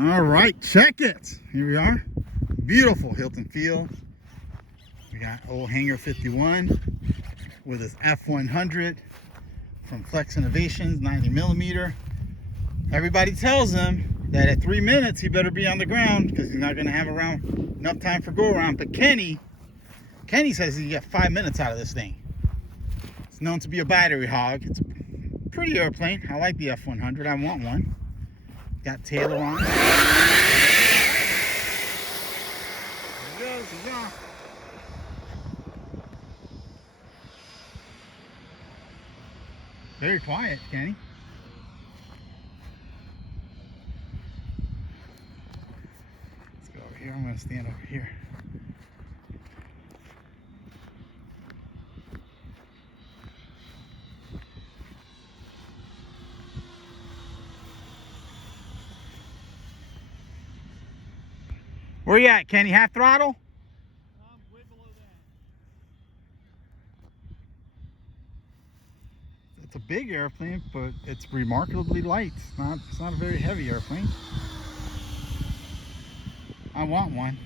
All right, check it. Here we are. Beautiful Hilton Field. We got old Hangar 51 with his F100 from Flex Innovations, 90mm. Everybody tells him that at 3 minutes he better be on the ground because he's not going to have enough time for go around. But Kenny says he get 5 minutes out of this thing. It's known to be a battery hog. It's a pretty airplane. I like the F100. I want one. Got Taylor on. There he goes. He's off. Very quiet, Kenny. Let's go over here. I'm going to stand over here. Where you at, Kenny? Half throttle? I'm way below that. It's a big airplane, but it's remarkably light. It's not a very heavy airplane. I want one.